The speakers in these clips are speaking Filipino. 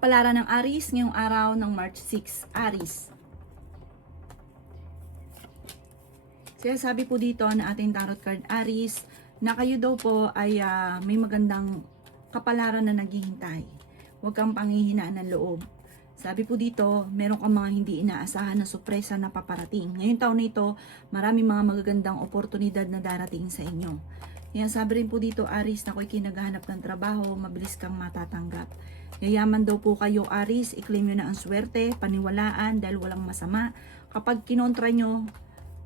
Kapalaran ng Aries ngayong araw ng March 6. Aries. Sinasabi po dito na ating tarot card Aries na kayo daw po ay may magandang kapalaran na naghihintay. Huwag kang panghihinaan ng loob. Sabi po dito, meron kang mga hindi inaasahan na sorpresa na paparating. Ngayong taon na ito, marami mga magagandang oportunidad na darating sa inyo. Yan, sabi rin po dito, Aries, na ako'y kinaghahanap ng trabaho, mabilis kang matatanggap. Yayaman daw po kayo, Aries, i-claim nyo na ang swerte, paniwalaan, dahil walang masama. Kapag kinontra nyo,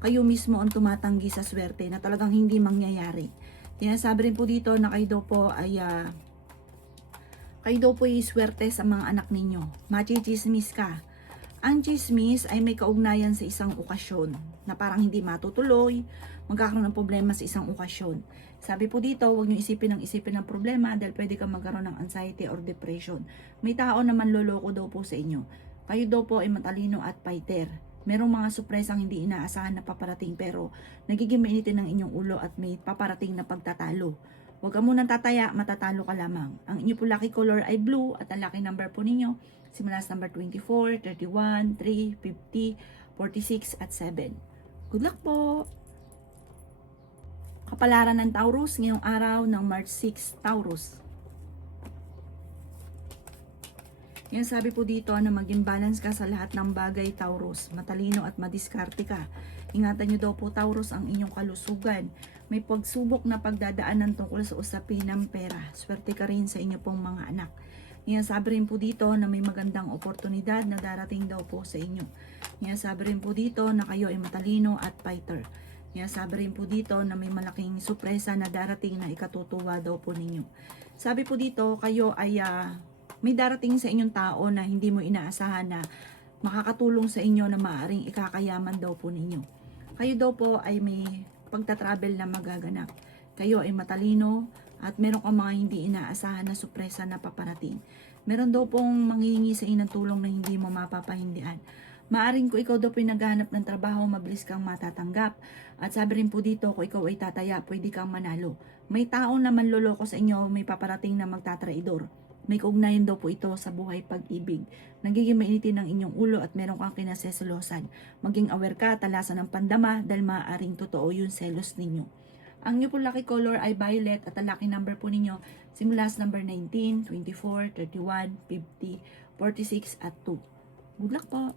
kayo mismo ang tumatanggi sa swerte na talagang hindi mangyayari. Yan, sabi rin po dito na kayo daw po ay swerte sa mga anak ninyo. Machichismis ka. Ang chismis ay may kaugnayan sa isang okasyon na parang hindi matutuloy, magkakaroon ng problema sa isang okasyon. Sabi po dito, huwag nyo isipin ng problema dahil pwede kang magkaroon ng anxiety or depression. May tao naman loloko daw po sa inyo. Kayo daw po ay matalino at fighter. Merong mga surpresang hindi inaasahan na paparating pero nagiging mainitin ng inyong ulo at may paparating na pagtatalo. Huwag ka munang tataya, matatalo ka lamang. Ang inyo po lucky color ay blue at ang lucky number po ninyo simula sa number 24, 31, 3, 50, 46 at 7. Good luck po! Kapalaran ng Taurus ngayong araw ng March 6, Taurus. Yan, sabi po dito na maging balance ka sa lahat ng bagay, Taurus. Matalino at madiskarte ka. Ingatan nyo daw po, Taurus, ang inyong kalusugan. May pagsubok na pagdadaanan tungkol sa usapin ng pera. Swerte ka rin sa inyo pong mga anak. Yan, sabi rin po dito na may magandang oportunidad na darating daw po sa inyo. Yan, sabi rin po dito na kayo ay matalino at fighter. Yan, sabi rin po dito na may malaking sorpresa na darating na ikatutuwa daw po ninyo. Sabi po dito, kayo ay may darating sa inyong tao na hindi mo inaasahan na makakatulong sa inyo na maaaring ikakayaman daw po ninyo. Kayo daw po ay may pagta-travel na magaganap. Kayo ay matalino at meron kang mga hindi inaasahan na sorpresa na paparating. Meron daw pong manghihingi sa inyo ng tulong na hindi mo mapapahindian. Maaring kung ikaw daw po naghahanap ng trabaho, mabilis kang matatanggap. At sabi rin po dito, kung ikaw ay tataya, pwede kang manalo. May tao na manloloko sa inyo, may paparating na magtatraidor. May kaugnayan daw po ito sa buhay pag-ibig. Nagiging mainitin ng inyong ulo at meron kang kinasesalosan. Maging aware ka, talasan ng pandama dahil maaaring totoo yung selos ninyo. Ang inyo po lucky color ay violet at ang lucky number po ninyo simula sa number 19, 24, 31, 50, 46 at 2. Good luck po!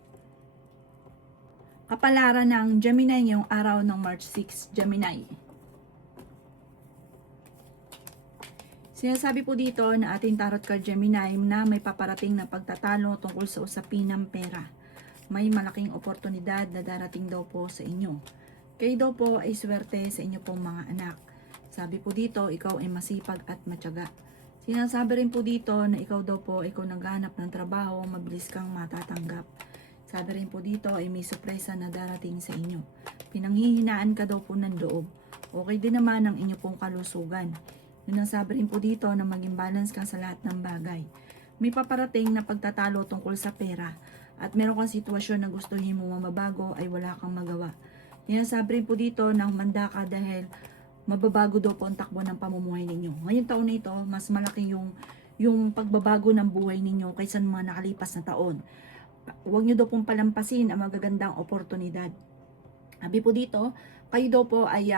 Kapalaran ng Gemini ngayong araw ng March 6, Gemini. Sinasabi po dito na ating tarot card Gemini na may paparating na pagtatalo tungkol sa usapin ng pera. May malaking oportunidad na darating daw po sa inyo. Kayo daw po ay swerte sa inyo pong mga anak. Sabi po dito, ikaw ay masipag at matyaga. Sinasabi rin po dito na ikaw daw po ay kung naghahanap ng trabaho, mabilis kang matatanggap. Sabi rin po dito ay may sorpresa na darating sa inyo. Pinanghihinaan ka daw po ng loob. Okay din naman ang inyo pong kalusugan. Yun ang sabi rin po dito na maging balance ka sa lahat ng bagay. May paparating na pagtatalo tungkol sa pera at meron kang sitwasyon na gustuhin mo mabago ay wala kang magawa. Yan sabi rin po dito na humanda ka dahil mababago daw po ang takbo ng pamumuhay ninyo. Ngayong taon na ito, mas malaki yung pagbabago ng buhay ninyo kaysa mga nakalipas na taon. Huwag nyo daw pong palampasin ang magagandang oportunidad. Sabi po dito, kayo daw po ay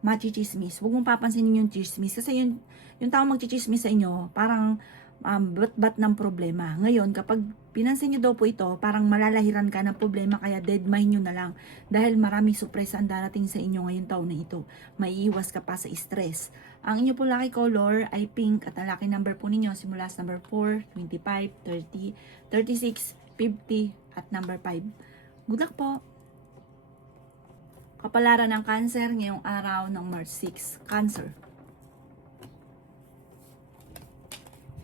machichismis. Huwag mong papansinin yung chismis. Kasi yung tao magchichismis sa inyo, parang bat-bat ng problema. Ngayon, kapag pinansin nyo daw po ito, parang malalahiran ka ng problema, kaya deadmine nyo na lang. Dahil maraming sorpresa ang darating sa inyo ngayong taon na ito. Maiiwas ka pa sa stress. Ang inyo po lucky color ay pink at ang lucky number po ninyo simula sa number 4, 25, 30, 36, 50 at number 5. Good luck po! Kapalaran ng Cancer ngayong araw ng March 6. Cancer.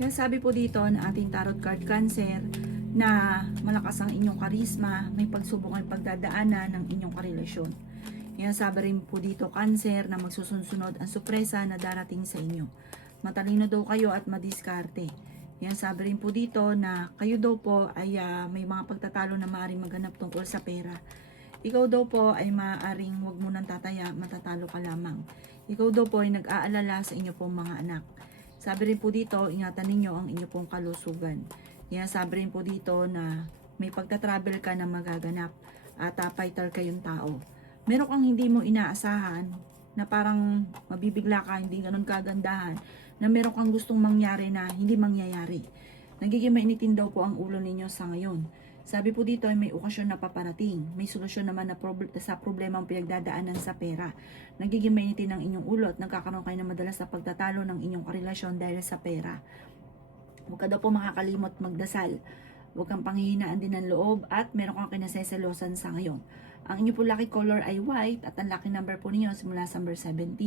Sabi po dito na ating tarot card Cancer na malakas ang inyong karisma, may pagsubok ang pagdadaanan ng inyong karelasyon. Yan, sabi rin po dito Cancer na magsusunod ang sorpresa na darating sa inyo. Matalino daw kayo at madiskarte. Yan, sabi rin po dito na kayo daw po ay may mga pagtatalo na maaaring maganap tungkol sa pera. Ikaw daw po ay maaaring huwag mo nang tataya, matatalo ka lamang. Ikaw daw po ay nag-aalala sa inyo pong mga anak. Sabi rin po dito, ingatan ninyo ang inyo pong kalusugan. Yan, sabi rin po dito na may pagta-travel ka na magaganap at fighter kayong tao. Meron kang hindi mo inaasahan na parang mabibigla ka, hindi ganun kagandahan, na meron kang gustong mangyari na hindi mangyayari. Nagiging mainitin daw po ang ulo ninyo sa ngayon. Sabi po dito ay may okasyon na paparating. May solusyon naman na sa problema ang pinagdadaanan sa pera. Nagiging mainitin ang inyong ulo at nagkakaroon kayo ng madalas na pagtatalo ng inyong karelasyon dahil sa pera. Huwag ka daw po makakalimot magdasal. Huwag kang panghihinaan din ng loob at meron kang kinaseselosan sa ngayon. Ang inyo po lucky color ay white at ang lucky number po ninyo simula sa number 17,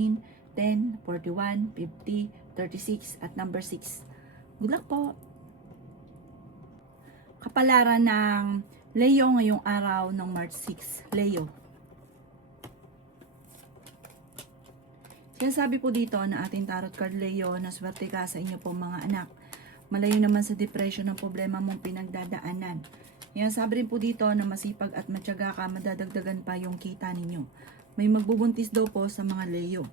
10, 41, 50, 36 at number 6. Good luck po! Kapalaran ng Leo ngayong araw ng March 6. Leo. Sinasabi po dito na ating tarot card Leo na swerte ka sa inyo pong mga anak. Malayo naman sa depression ng problema mong pinagdadaanan. Yan, sabi rin po dito na masipag at matyaga ka, madadagdagan pa yung kita ninyo. May magbubuntis daw po sa mga Leo.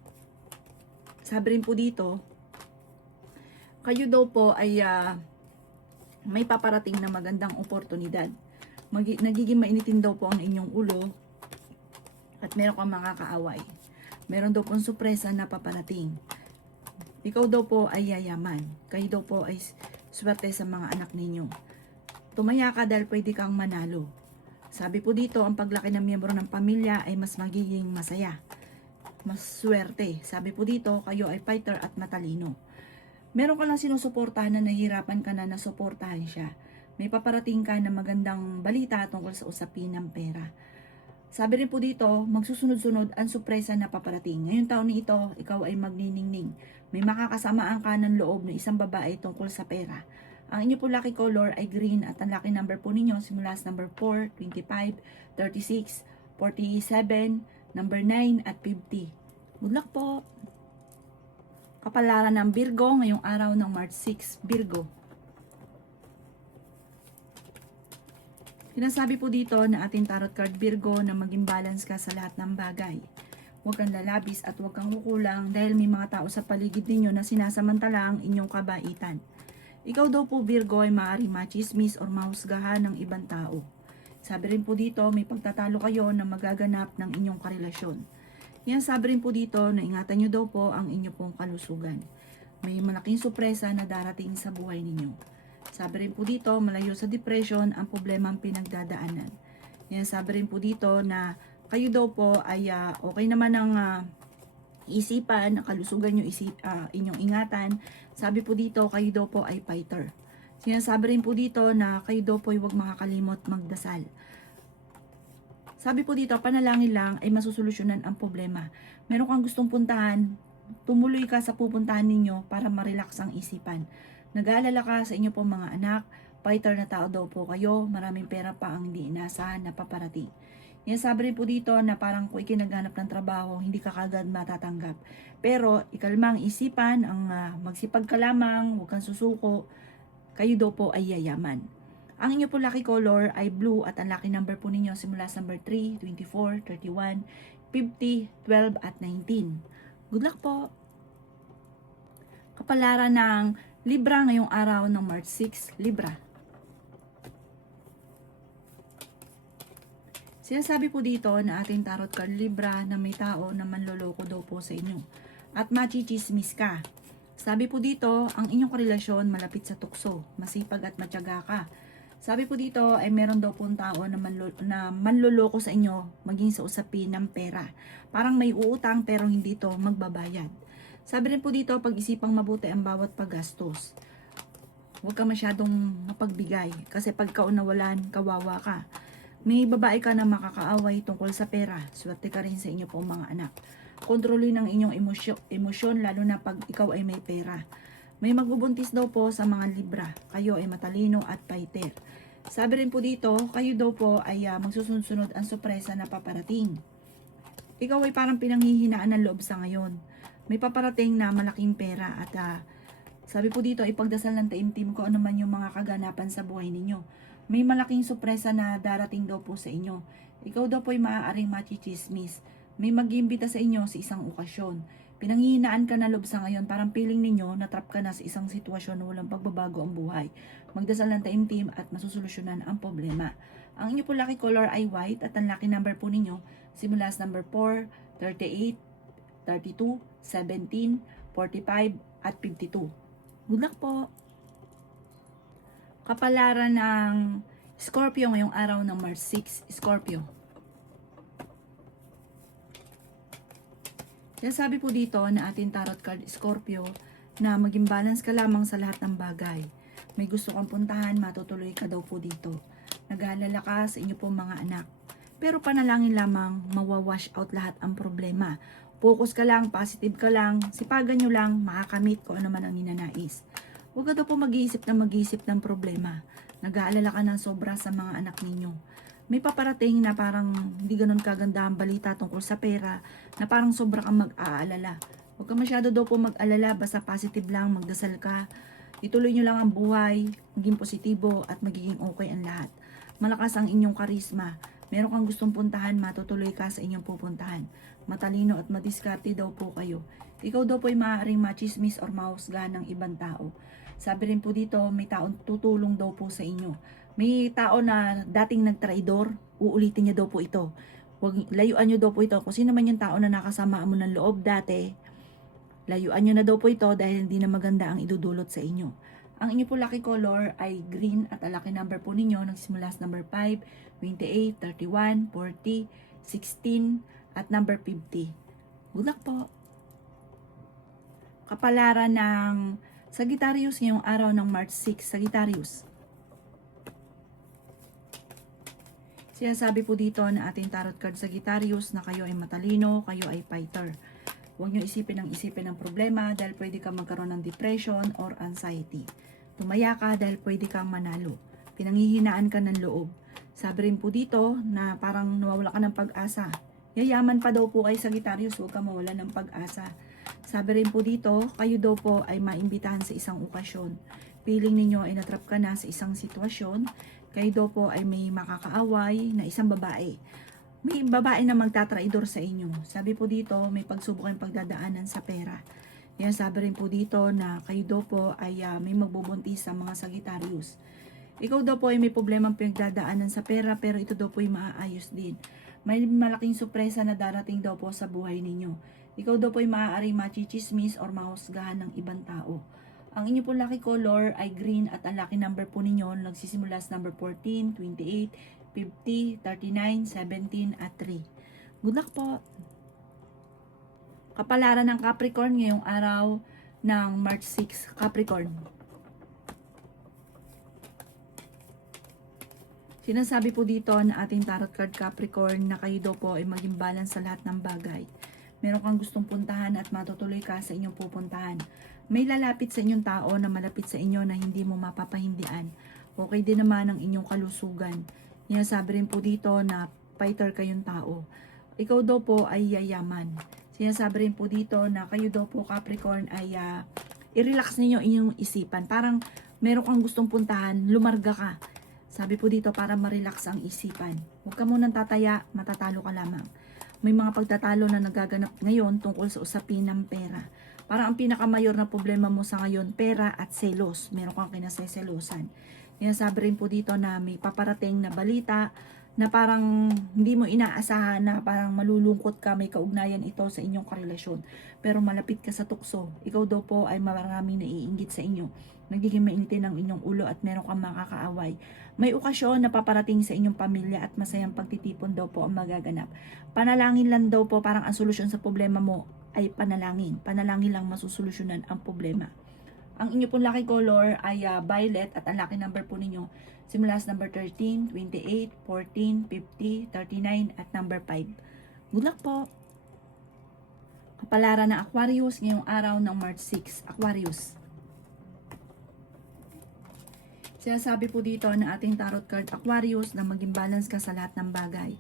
Sabi rin po dito, kayo daw po ay may paparating na magandang oportunidad. Nagiging mainitin daw po ang inyong ulo at meron kang makakaaway. Meron daw pong sorpresa na paparating. Ikaw daw po ay yayaman. Kayo daw po ay swerte sa mga anak ninyo. Tumaya ka dahil pwede kang manalo. Sabi po dito, ang paglaki ng miyembro ng pamilya ay mas magiging masaya. Mas swerte. Sabi po dito, kayo ay fighter at matalino. Meron ka lang sinusuportahan na nahihirapan ka na nasuportahan siya. May paparating ka na magandang balita tungkol sa usapin ng pera. Sabi rin po dito, magsusunod-sunod ang sorpresa na paparating. Ngayong taon na ito, ikaw ay magniningning. May makakasamaan ka ng loob ng isang babae tungkol sa pera. Ang inyo po lucky color ay green at ang lucky number po ninyo simula sa number 4, 25, 36, 47, number 9 at 50. Good luck po! Kapalaran ng Virgo ngayong araw ng March 6, Virgo. Sinasabi po dito na ating tarot card Virgo na maging balance ka sa lahat ng bagay. Huwag kang lalabis at huwag kang kukulang dahil may mga tao sa paligid ninyo na sinasamantala ang inyong kabaitan. Ikaw daw po Virgo ay maaaring machismis or mahusgahan ng ibang tao. Sabi rin po dito may pagtatalo kayo na magaganap ng inyong karelasyon. Yan, sabi rin po dito na ingatan nyo daw po ang inyo pong kalusugan. May malaking sorpresa na darating sa buhay ninyo. Sabi rin po dito, malayo sa depression ang problema ang pinagdadaanan. Yan, sabi rin po dito na kayo daw po ay okay naman ang isipan, kalusugan nyo, inyong ingatan. Sabi po dito, kayo daw po ay fighter. Sinasabi rin po dito na kayo daw po ay huwag makakalimot magdasal. Sabi po dito, panalangin lang ay masusolusyonan ang problema. Meron kang gustong puntahan, tumuloy ka sa pupuntahan ninyo para ma-relax ang isipan. Nag-aalala ka sa inyo pong mga anak, fighter na tao daw po kayo, maraming pera pa ang hindi inaasahan na paparating. Yan, sabi rin po dito na parang kung ikinaghanap ng trabaho, hindi ka kagad matatanggap. Pero ikalma ang isipan, ang magsipag ka lamang, huwag kang susuko, kayo daw po ay yayaman. Ang inyo po lucky color ay blue at ang lucky number po ninyo simula sa number 3, 24, 31, 50, 12 at 19. Good luck po! Kapalaran ng Libra ngayong araw ng March 6, Libra. Sinasabi po dito na ating tarot card Libra na may tao na manloloko daw po sa inyo at machichismis ka. Sabi po dito, ang inyong karelasyon malapit sa tukso, masipag at matyaga ka. Sabi po dito ay meron daw pong tao na manloloko sa inyo maging sa usapin ng pera. Parang may uutang pero hindi to magbabayad. Sabi rin po dito, pag-isipang mabuti ang bawat paggastos. Huwag ka masyadong mapagbigay kasi pagka nawalan, kawawa ka. May babae ka na makakaaway tungkol sa pera. Swerte ka rin sa inyo pong mga anak. Kontrolin ang inyong emosyon lalo na pag ikaw ay may pera. May magbubuntis daw po sa mga Libra. Kayo ay matalino at fighter. Sabi rin po dito, kayo daw po ay magsusunod-sunod ang sorpresa na paparating. Ikaw ay parang pinanghihinaan ng loob sa ngayon. May paparating na malaking pera at sabi po dito, ipagdasal ng taimtim ko ano man yung mga kaganapan sa buhay ninyo. May malaking sorpresa na darating daw po sa inyo. Ikaw daw po ay maaaring machichismis. May mag-iimbita sa inyo sa isang okasyon. Pinanghihinaan ka na loob sa ngayon, parang feeling ninyo, natrap ka na sa isang sitwasyon na walang pagbabago ang buhay. Magdasal ng taimtim at masusolusyonan ang problema. Ang inyo po lucky color ay white at ang lucky number po ninyo, simula sa number 4, 38, 32, 17, 45, at 52. Good luck po! Kapalaran ng Scorpio ngayong araw ng March 6, Scorpio. Kaya sabi po dito na ating tarot card Scorpio na maging balance ka lamang sa lahat ng bagay. May gusto kang puntahan, matutuloy ka daw po dito. Nag-aalala ka sa inyo po mga anak. Pero panalangin lamang, mawawash out lahat ang problema. Focus ka lang, positive ka lang, sipagan nyo lang, makakamit ko ano man ang ninanais. Huwag ka daw po mag-iisip ng problema. Nag-aalala ka ng sobra sa mga anak ninyo. May paparating na parang hindi ganun kaganda ang balita tungkol sa pera, na parang sobra kang mag-aalala. Huwag ka masyado daw po mag-alala, basta positive lang, magdasal ka. Ituloy nyo lang ang buhay, maging positibo at magiging okay ang lahat. Malakas ang inyong karisma. Meron kang gustong puntahan, matutuloy ka sa inyong pupuntahan. Matalino at madiskarte daw po kayo. Ikaw daw po ay maaaring machismis or mahusgahan ng ibang tao. Sabi rin po dito, may taong tutulong daw po sa inyo. May tao na dating nagtraidor, uulitin niya daw po ito. Huwag, layuan niyo daw po ito. Kung sino man yung tao na nakasama mo ng loob dati, layuan niyo na daw po ito dahil hindi na maganda ang idudulot sa inyo. Ang inyo po lucky color ay green at ang lucky number po ninyo nagsimula sa number 5, 28, 31, 40, 16 at number 50. Good luck po! Kapalaran ng Sagittarius ngayong araw ng March 6, Sagittarius. Sinasabi po dito na ating tarot card Sagittarius na kayo ay matalino, kayo ay fighter. Huwag nyo isipin ng problema dahil pwede kang magkaroon ng depression or anxiety. Tumaya ka dahil pwede kang manalo. Pinanghihinaan ka ng loob. Sabi rin po dito na parang nawawala ka ng pag-asa. Yayaman pa daw po kay Sagittarius, huwag ka mawala ng pag-asa. Sabi rin po dito, kayo daw po ay maimbitahan sa isang okasyon. Feeling ninyo ay natrap ka na sa isang sitwasyon. Kayo daw po ay may makakaaway na isang babae. May babae na magtatraidor sa inyo. Sabi po dito, may pagsubok kayong pagdadaanan sa pera. Yan, sabi rin po dito na kayo daw po ay may magbubuntis sa mga Sagittarius. Ikaw daw po ay may problemang pinagdadaanan sa pera pero ito daw po ay maaayos din. May malaking sorpresa na darating daw po sa buhay ninyo. Ikaw daw po ay maaaring machichismis or mahusgahan ng ibang tao. Ang inyo po lucky color ay green at ang lucky number po ninyo nagsisimula sa number 14, 28, 50, 39, 17 at 3. Good luck po! Kapalaran ng Capricorn ngayong araw ng March 6, Capricorn. Sinasabi po dito na ating tarot card Capricorn na kayo daw po ay maging balance sa lahat ng bagay. Meron kang gustong puntahan at matutuloy ka sa inyong pupuntahan. May lalapit sa inyong tao na malapit sa inyo na hindi mo mapapahindian. Okay din naman ang inyong kalusugan. Yan, sabi rin po dito na fighter kayong tao. Ikaw daw po ay yayaman. Sinasabi rin po dito na kayo daw po Capricorn ay i-relax ninyo inyong isipan. Parang meron kang gustong puntahan, lumarga ka. Sabi po dito para ma-relax ang isipan. Huwag ka munang tataya, matatalo ka lamang. May mga pagtatalo na nagaganap ngayon tungkol sa usapin ng pera. Parang ang pinakamayor na problema mo sa ngayon, pera at selos. Meron kang kinaseselosan. Yan, sabi rin po dito na may paparating na balita na parang hindi mo inaasahan na parang malulungkot ka, may kaugnayan ito sa inyong karelasyon. Pero malapit ka sa tukso. Ikaw daw po ay maraming naiinggit sa inyo. Nagiging mainitin ang inyong ulo at meron kang makakaaway. May okasyon na paparating sa inyong pamilya at masayang pagtitipon daw po ang magaganap. Panalangin lang daw po, parang ang solusyon sa problema mo ay panalangin. Panalangin lang masusolusyonan ang problema. Ang inyo pong lucky color ay violet at ang lucky number po ninyo simula sa number 13, 28, 14, 50, 39 at number 5. Good luck po! Kapalaran ng Aquarius ngayong araw ng March 6, Aquarius. Sinasabi po dito na ating tarot card Aquarius na maging balance ka sa lahat ng bagay.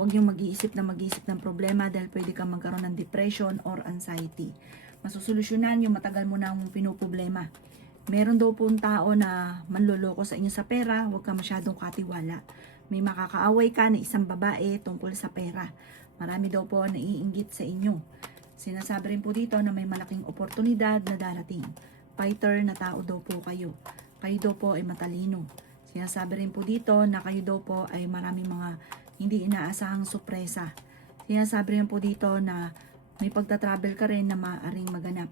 Huwag yung mag-iisip ng problema dahil pwede kang magkaroon ng depression or anxiety. Masusolusyonan yung matagal mo nang pinuproblema. Meron daw po tao na manloloko sa inyo sa pera, huwag ka masyadong katiwala. May makakaaway ka na isang babae tungkol sa pera. Marami daw po naiinggit sa inyo. Sinasabi rin po dito na may malaking oportunidad na darating. Fighter na tao daw po kayo. Kayo daw po ay matalino. Sinasabi rin po dito na kayo daw po ay maraming mga hindi inaasahang sorpresa. Sinasabi rin po dito na may pagta-travel ka rin na maaaring maganap.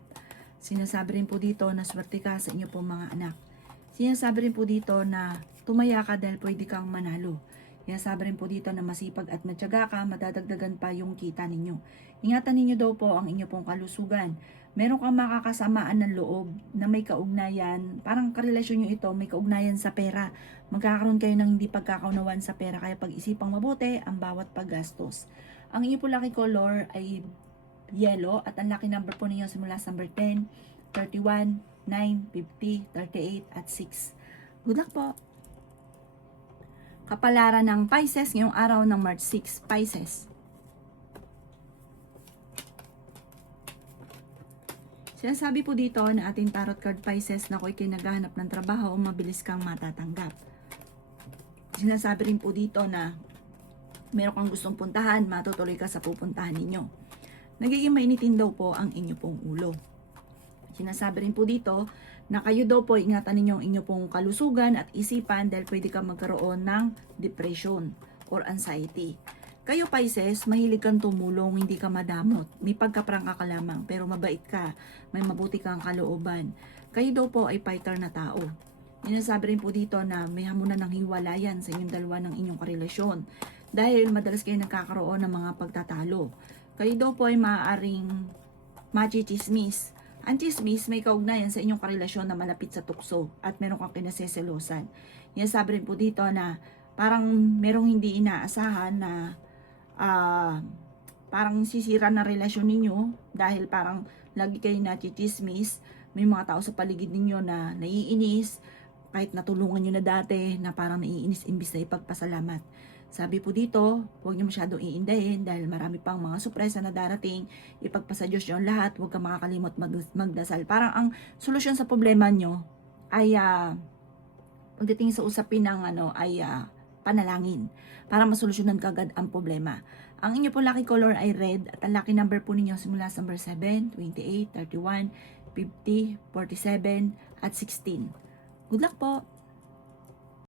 Sinasabi rin po dito na swerte ka sa inyo pong mga anak. Sinasabi rin po dito na tumaya ka dahil pwede kang manalo. Sinasabi rin po dito na masipag at matyaga ka, madadagdagan pa yung kita ninyo. Ingatan ninyo daw po ang inyo pong kalusugan. Meron kang makakasamaan ng loob na may kaugnayan, parang karelasyon nyo ito, may kaugnayan sa pera. Magkakaroon kayo ng hindi pagkakaunawan sa pera, kaya pag-isipang mabuti ang bawat paggastos. Ang inyo po lucky color ay yellow at ang lucky number po ninyo simula sa number 10, 31, 9, 50, 38 at 6. Good luck po! Kapalaran ng Pisces ngayong araw ng March 6, Pisces. Sinasabi po dito na ating tarot card Pisces na ako'y kinaghahanap ng trabaho o mabilis kang matatanggap. Sinasabi rin po dito na meron kang gustong puntahan, matutuloy ka sa pupuntahan ninyo. Nagiging mainitin daw po ang inyo pong ulo. Sinasabi rin po dito na kayo daw po ingatan ninyo ang inyo pong kalusugan at isipan dahil pwede kang magkaroon ng depression or anxiety. Kayo Pisces, mahilig kang tumulong, hindi ka madamot. May pagkaprangka ka lamang pero mabait ka, may mabuti kang kalooban. Kayo daw po ay fighter na tao. Sinasabi rin po dito na may hamunan ng hiwalayan sa inyong dalawa ng inyong karelasyon dahil madalas kayo nagkakaroon ng mga pagtatalo. Kayo daw po ay maaaring machichismis. Ang chismis may kaugnayan sa inyong karelasyon na malapit sa tukso at meron kang kinaseselosan. Sinasabi rin po dito na parang merong hindi inaasahan na parang sisira na relasyon ninyo dahil parang lagi kayo nachichismis. May mga tao sa paligid ninyo na naiinis kahit natulungan nyo na dati na parang naiinis imbis na ipagpasalamat. Sabi po dito, huwag niyo masyadong iindahin dahil marami pang mga sorpresa na darating. Ipagpasa Diyos yung lahat, huwag kang makakalimot magdasal. Parang ang solusyon sa problema nyo ay pagdating sa usapin ng panalangin para masolusyonan kagad ang problema. Ang inyo po lucky color ay red at ang lucky number po ninyo simula sa number 7, 28, 31, 50, 47 at 16. Good luck po!